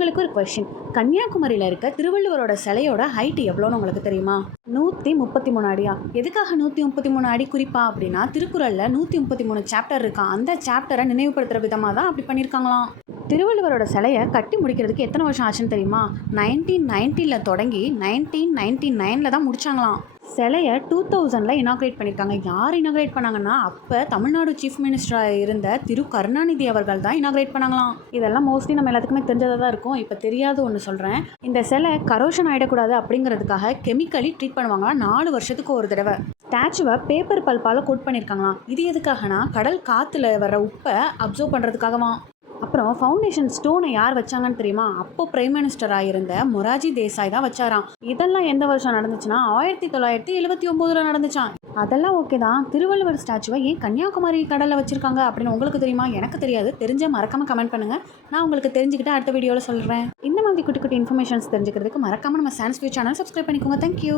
உங்களுக்கு ஒரு கொஷின். கன்னியாகுமரியில் இருக்க திருவள்ளுவரோட சிலையோட ஹைட் எவ்வளோன்னு உங்களுக்கு தெரியுமா? 133 அடியா? எதுக்காக 133 அடி குறிப்பா அப்படின்னா, திருக்குறளில் 133 சாப்டர் இருக்கான். அந்த சாப்டரை நினைவுபடுத்துகிற விதமாக தான் அப்படி பண்ணியிருக்காங்களாம். திருவள்ளுவரோட சிலையை கட்டி முடிக்கிறதுக்கு எத்தனை வருஷம் ஆச்சுன்னு தெரியுமா? 1990 தொடங்கி 1999 தான் முடிச்சாங்களாம். சிலையை 2000 இனாக்ரேட் பண்ணியிருக்காங்க. யார் இனாக்ரேட் பண்ணாங்கன்னா, அப்போ தமிழ்நாடு சீஃப் மினிஸ்டராக இருந்த திரு கருணாநிதி அவர்கள் தான் இனாக்ரேட் பண்ணாங்களாம். இதெல்லாம் மோஸ்ட்லி நம்ம எல்லாத்துக்குமே தெரிஞ்சதாக தான் இருக்கும். இப்போ தெரியாத ஒன்று சொல்கிறேன். இந்த சிலை கரோஷன் ஆகிடக்கூடாது அப்படிங்கிறதுக்காக கெமிக்கலி ட்ரீட் பண்ணுவாங்க 4 வருஷத்துக்கு ஒரு தடவை. ஸ்டாச்சுவை பேப்பர் பல்பால் கோட் பண்ணியிருக்காங்களாம். இது எதுக்காகனா, கடல் காற்றுல வர உப்பை அப்சர்வ் பண்ணுறதுக்காகவாம். அப்புறம் ஃபவுண்டேஷன் ஸ்டோனை யார் வச்சாங்கன்னு தெரியுமா? அப்போ பிரைம் மினிஸ்டராக இருந்த மொராஜி தேசாய் தான் வச்சாராம். இதெல்லாம் எந்த வருஷம் நடந்துச்சுன்னா 1979 நடந்துச்சான். அதெல்லாம் ஓகே தான். திருவள்ளுவர் ஸ்டாச்சுவை ஏன் கன்னியாகுமரி கடலில் வச்சிருக்காங்க அப்படின்னு உங்களுக்கு தெரியுமா? எனக்கு தெரியாது. தெரிஞ்ச மறக்காம கமெண்ட் பண்ணுங்க. நான் உங்களுக்கு தெரிஞ்சுக்கிட்டு அடுத்த வீடியோவில் சொல்கிறேன். இந்த மாதிரி குட்டி குட்டி இன்ஃபர்மேஷன்ஸ் தெரிஞ்சுக்கிறதுக்கு மறக்காம நம்ம சயின்ஸ் வியூ சேனல் சப்ஸ்கிரைப் பண்ணிக்கோங்க. தேங்க்யூ.